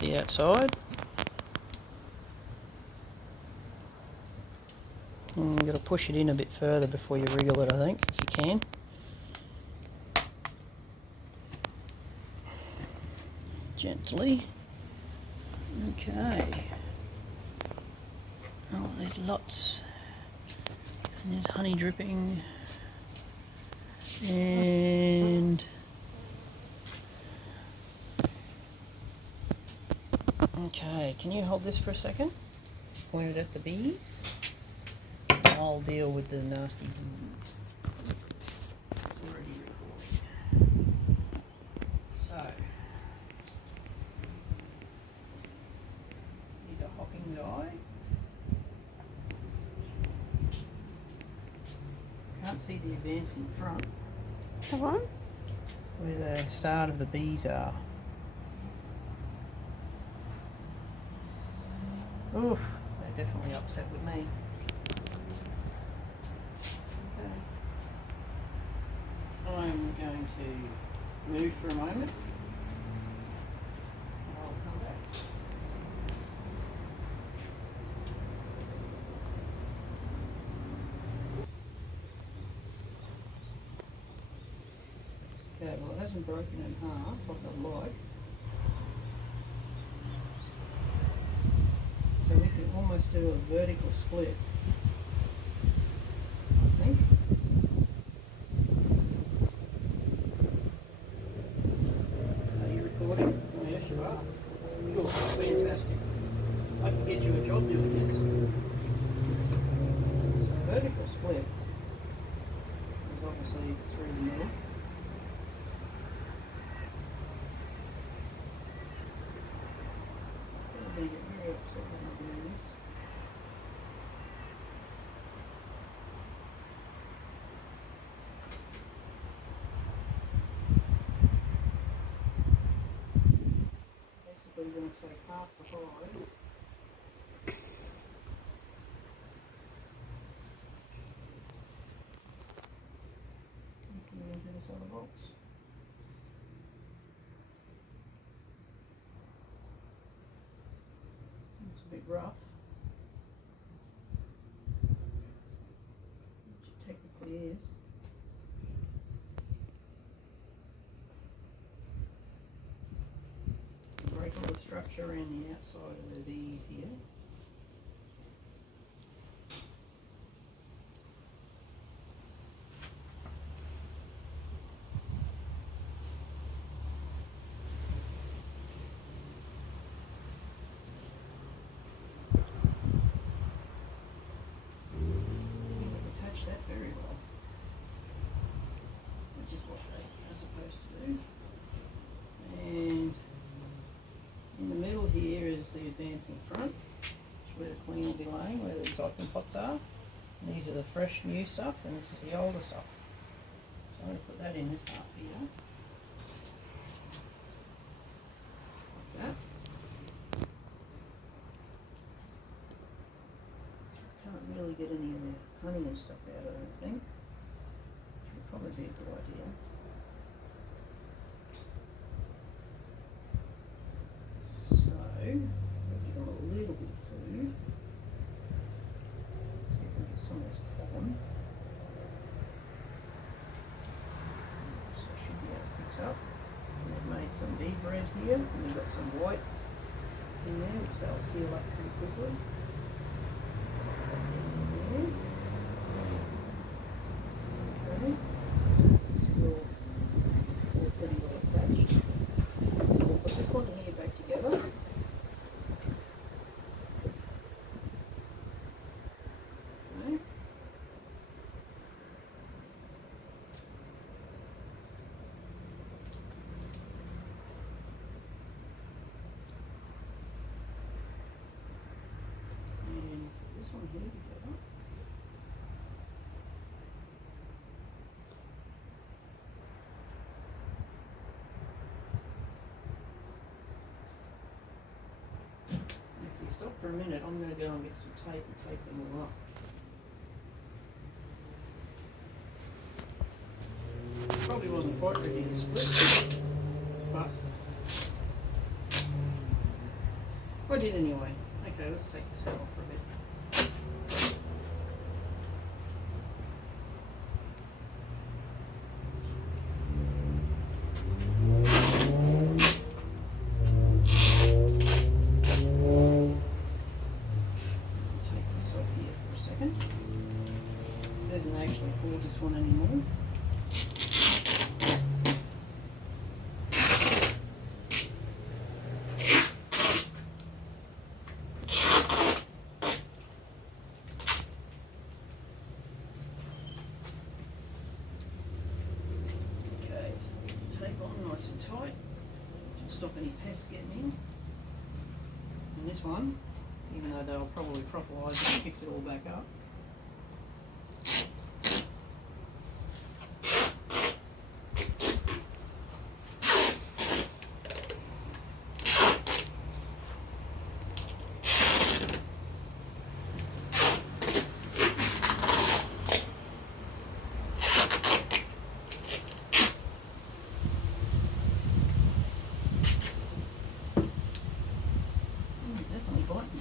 the outside. And you've got to push it in a bit further before you wriggle it, I think, if you can. Gently. Okay. Oh, there's lots. And there's honey dripping. And okay, can you hold this for a second? Point it at the bees. I'll deal with the nasty bees. It's already recording. So, these are Hockingsi. Can't see the advance in front. The one? Where the start of the bees are. Oof, they're definitely upset with me. Okay. I'm going to move for a moment. I'll come back. Okay, well it hasn't broken in half like I'd like. So we can almost do a vertical split, I think. Are you recording? Oh, yes you are. Cool, fantastic. I can get you a job doing this. So vertical split is obviously through the middle. They get very upset when I do this. Basically, we're going to take half the hive. And put it into this other box. It's a bit rough. Which it technically is. Break all the structure around the outside of the bees here. Attach that very well, which is what they are supposed to do. And in the middle here is the advancing front, where the queen will be laying, where the recycling pots are. And these are the fresh new stuff, and this is the older stuff. So I'm going to put that in this half here. Like that. Can't really get any of the honey and stuff out, I don't think. Which would probably be a good idea. So, I'll give them a little bit of food. See if we can get some of this pollen. So I should be able to fix up. And they've made some bee bread here, and we've got some white in there, which they'll seal up pretty quickly. Okay. Still all pretty well attached. So we'll put this one here back together. Okay. And this one here together. If you stop for a minute, I'm going to go and get some tape and tape them all up. Probably wasn't quite ready to split, but I did anyway. Okay, let's take this head off for a bit. Take this off here for a second. This isn't actually for this one anymore. Nice and tight, to stop any pests getting in. And this one, even though they'll probably propolise it and fix it all back up.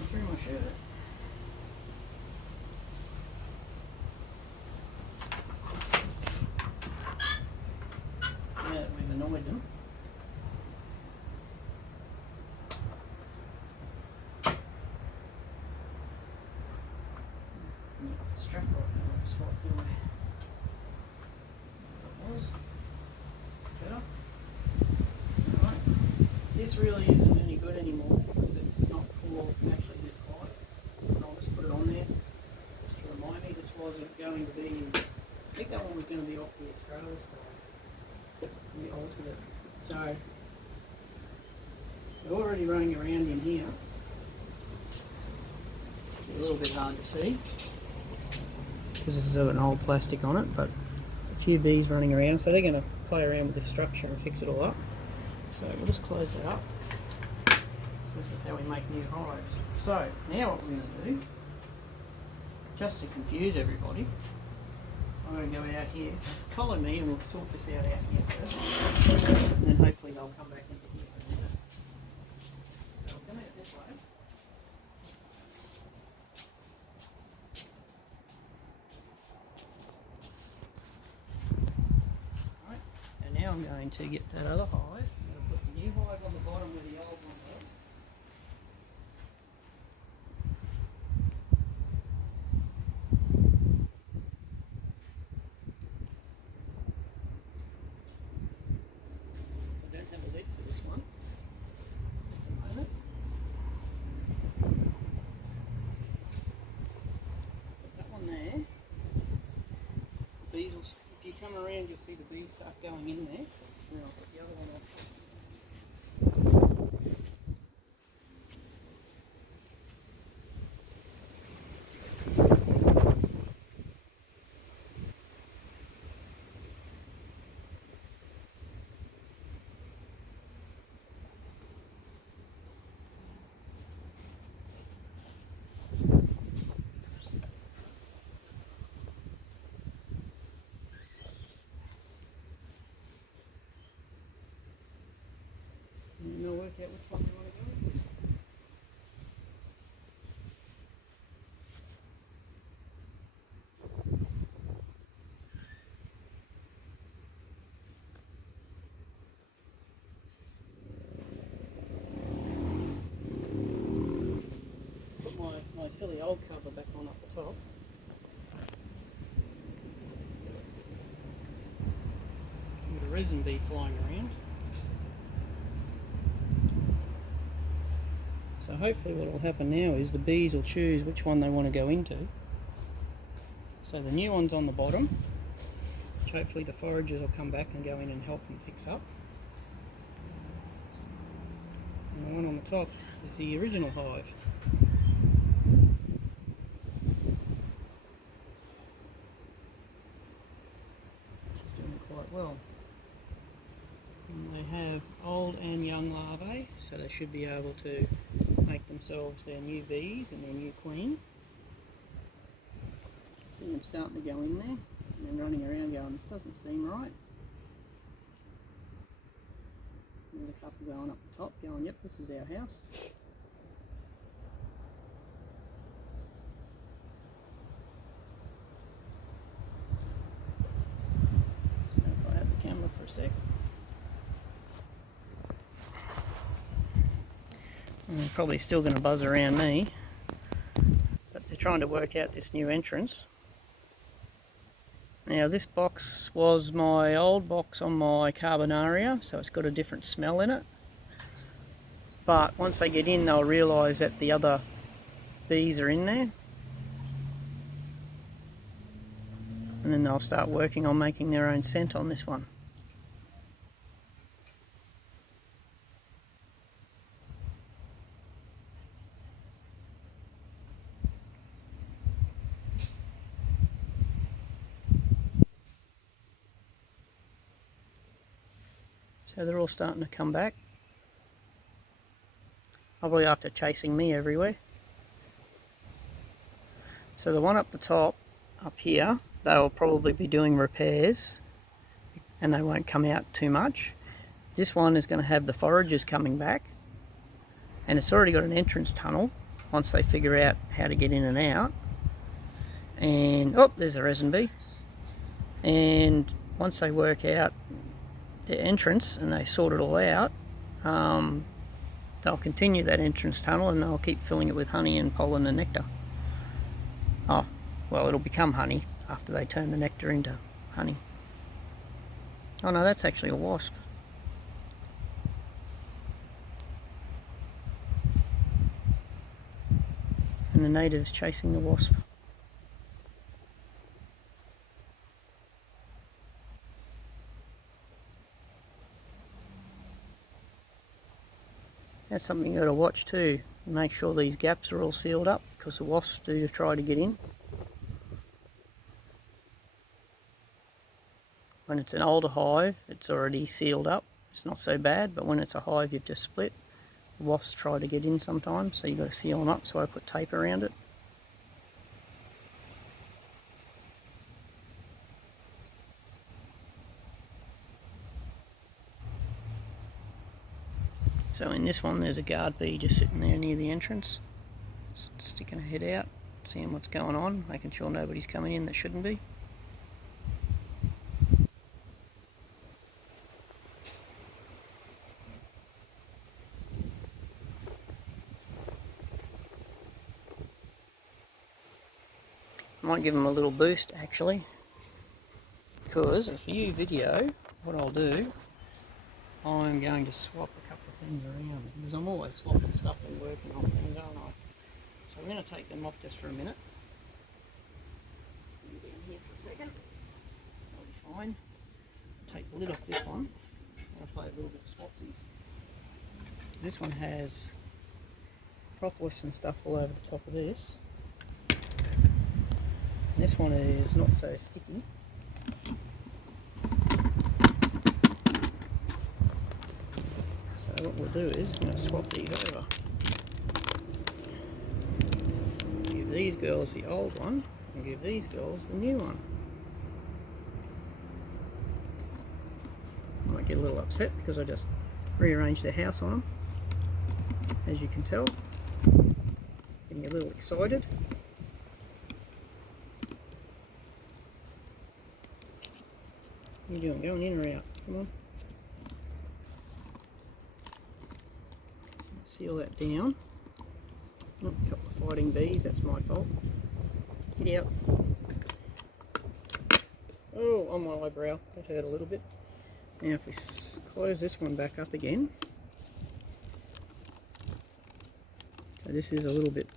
Through my shirt. Now that we've annoyed them. Strap right now, swap away. That was better. Alright. This really isn't any good anymore because it's not full of actually this high. I'll just put it on there just to remind me this wasn't going to be, I think that one was going to be off the Australia side. We altered it. So they're already running around in here. It's a little bit hard to see because this has got an old plastic on it, but there's a few bees running around, so they're going to play around with this structure and fix it all up. So we'll just close that up. So this is how we make new hives. So now what we're going to do, just to confuse everybody, I'm going to go out here. Follow me and we'll sort this out here first. And then hopefully they'll come back into here in a minute. So we'll come out this way. Alright, and now I'm going to get that other hive. I'm going to put the new hive on the bottom where the old one was. Bees will, if you come around, you'll see the bees start going in there. And then I'll put the other one on. And they'll work out which one they want to go into. Put my silly old cover back on up the top. With a resin bee flying around. So hopefully what will happen now is the bees will choose which one they want to go into. So the new one's on the bottom, which hopefully the foragers will come back and go in and help them fix up. And the one on the top is the original hive. Which is doing quite well. And they have old and young larvae, so they should be able to make themselves their new bees and their new queen. See them starting to go in there, and they're running around going, this doesn't seem right. There's a couple going up the top going, yep, this is our house. And they're probably still going to buzz around me, but they're trying to work out this new entrance. Now this box was my old box on my Carbonaria, so it's got a different smell in it. But once they get in, they'll realise that the other bees are in there. And then they'll start working on making their own scent on this one. So they're all starting to come back. Probably after chasing me everywhere. So the one up the top, up here, they'll probably be doing repairs and they won't come out too much. This one is going to have the foragers coming back, and it's already got an entrance tunnel once they figure out how to get in and out. And, oh, there's a resin bee. And once they work out the entrance and they sort it all out, they'll continue that entrance tunnel and they'll keep filling it with honey and pollen and nectar. Oh, well, it'll become honey after they turn the nectar into honey. Oh no, that's actually a wasp. And the native's chasing the wasp. That's something you got to watch too. Make sure these gaps are all sealed up, because the wasps do try to get in. When it's an older hive, it's already sealed up. It's not so bad, but when it's a hive you've just split, the wasps try to get in sometimes, so you've got to seal them up, so I put tape around it. So in this one there's a guard bee just sitting there near the entrance, sticking her head out, seeing what's going on, making sure nobody's coming in that shouldn't be. I might give them a little boost actually, because for you video, what I'll do, I'm going to swap a couple of things around, because I'm always swapping stuff and working on things, aren't I? So I'm going to take them off just for a minute. Down here for a second. That'll be fine. Take the lid off this one. I'll play a little bit of swapsies. This one has propolis and stuff all over the top of this. And this one is not so sticky. So what we'll do is we're going to swap these over. Give these girls the old one and give these girls the new one. I might get a little upset because I just rearranged their house on them, as you can tell. Getting a little excited. What are you doing? Going in or out? Come on. Seal that down. Oh, a couple of fighting bees, that's my fault. Get out. Oh, on my eyebrow. That hurt a little bit. Now if we close this one back up again. So this is a little bit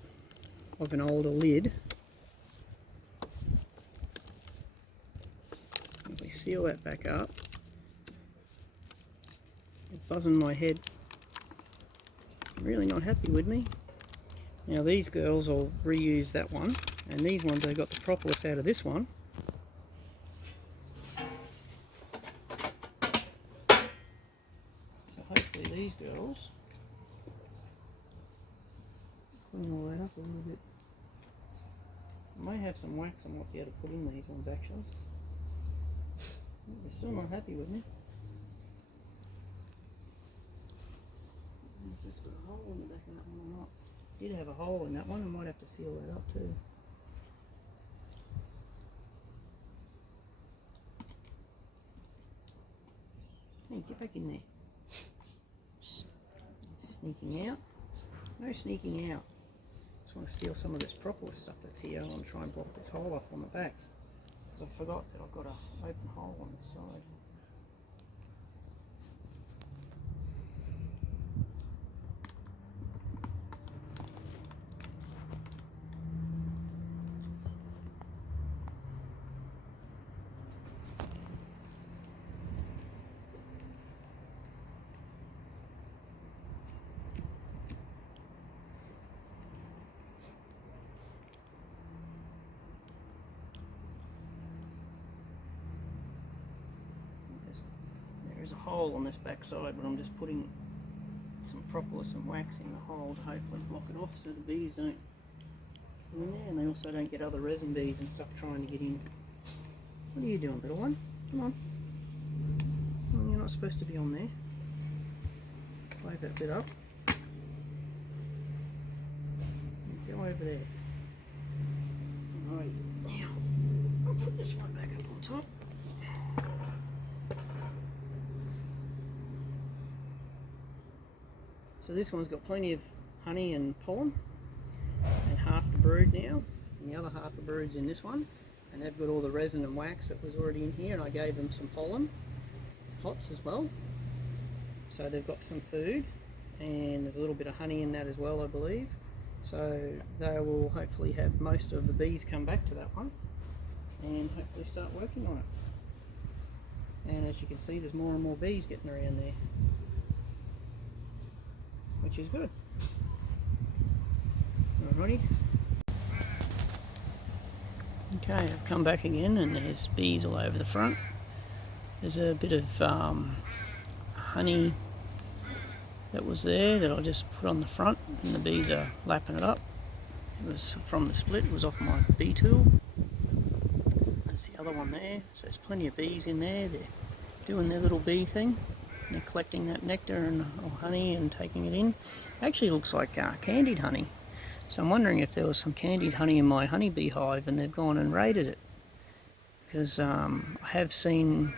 of an older lid. If we seal that back up, it's buzzing my head. Really not happy with me. Now these girls will reuse that one, and these ones, they got the propolis out of this one. So hopefully these girls clean all that up a little bit. I may have some wax I might be able to put in these ones actually. They're still not happy with me. I've just got a hole in the back of that one or not. Did have a hole in that one, I might have to seal that up too. Hey, get back in there. Sneaking out. No sneaking out. Just want to steal some of this propolis stuff that's here. I want to try and block this hole off on the back, because I forgot that I've got an open hole on this side. There is a hole on this back side, but I'm just putting some propolis and wax in the hole to hopefully block it off so the bees don't come in there, and they also don't get other resin bees and stuff trying to get in. What are you doing, little one? Come on. Well, you're not supposed to be on there. Close that bit up. Go over there. Alright, now I'll put this one back up on top. So this one's got plenty of honey and pollen, and half the brood now, and the other half the brood's in this one, and they've got all the resin and wax that was already in here, and I gave them some pollen, hots as well, so they've got some food, and there's a little bit of honey in that as well, I believe, so they will hopefully have most of the bees come back to that one, and hopefully start working on it. And as you can see, there's more and more bees getting around there, which is good. Alrighty. Okay, I've come back again and there's bees all over the front. There's a bit of honey that was there that I just put on the front, and the bees are lapping it up. It was from the split, it was off my bee tool. There's the other one there, so there's plenty of bees in there. They're doing their little bee thing. They're collecting that nectar and honey and taking it in. It actually looks like candied honey. So I'm wondering if there was some candied honey in my honeybee hive and they've gone and raided it. Because I have seen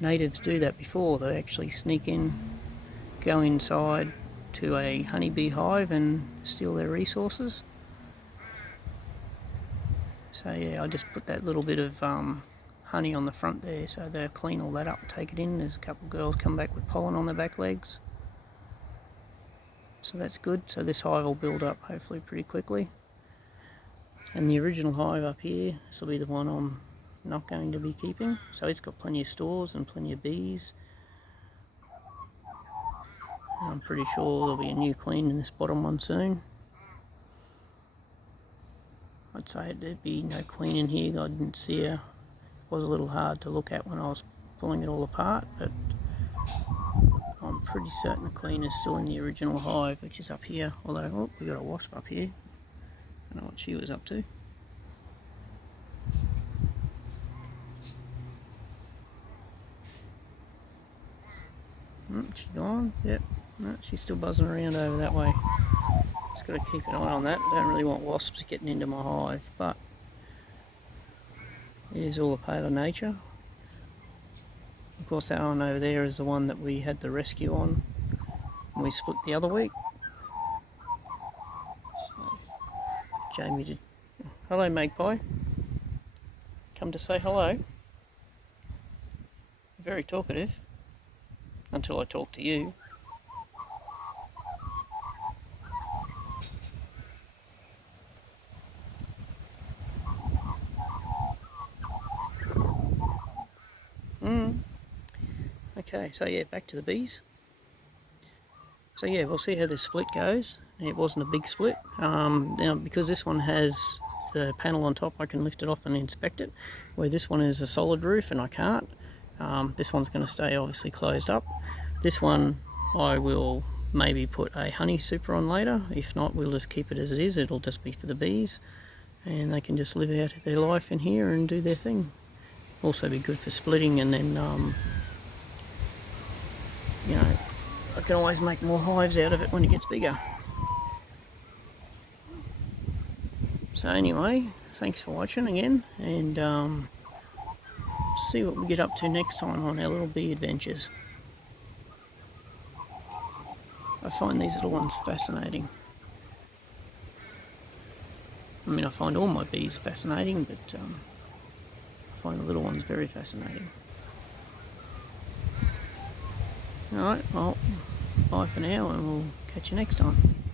natives do that before. They actually sneak in, go inside to a honeybee hive and steal their resources. So yeah, I just put that little bit of honey on the front there, so they'll clean all that up and take it in. There's a couple of girls come back with pollen on their back legs, so that's good. So this hive will build up hopefully pretty quickly, and the original hive up here, this will be the one I'm not going to be keeping, so it's got plenty of stores and plenty of bees. And I'm pretty sure there'll be a new queen in this bottom one soon. I'd say there'd be no queen in here. I didn't see her. It was a little hard to look at when I was pulling it all apart, but I'm pretty certain the queen is still in the original hive, which is up here. Although, oh, we got a wasp up here. I don't know what she was up to. She's gone. Yep. No, she's still buzzing around over that way. Just got to keep an eye on that. Don't really want wasps getting into my hive, but it is all a part of nature. Of course, that one over there is the one that we had the rescue on, and we split the other week. So, Jamie did. Hello, magpie. Come to say hello. Very talkative. Until I talk to you. Okay, so yeah, back to the bees. So yeah, we'll see how this split goes. It wasn't a big split. Now, because this one has the panel on top, I can lift it off and inspect it. Where this one is a solid roof and I can't. This one's going to stay obviously closed up. This one I will maybe put a honey super on later. If not, we'll just keep it as it is. It'll just be for the bees, and they can just live out their life in here and do their thing. Also be good for splitting, and then you know, I can always make more hives out of it when it gets bigger. So anyway, thanks for watching again, and see what we get up to next time on our little bee adventures. I find these little ones fascinating. I mean, I find all my bees fascinating, but I find the little ones very fascinating. Alright, well, bye for now, and we'll catch you next time.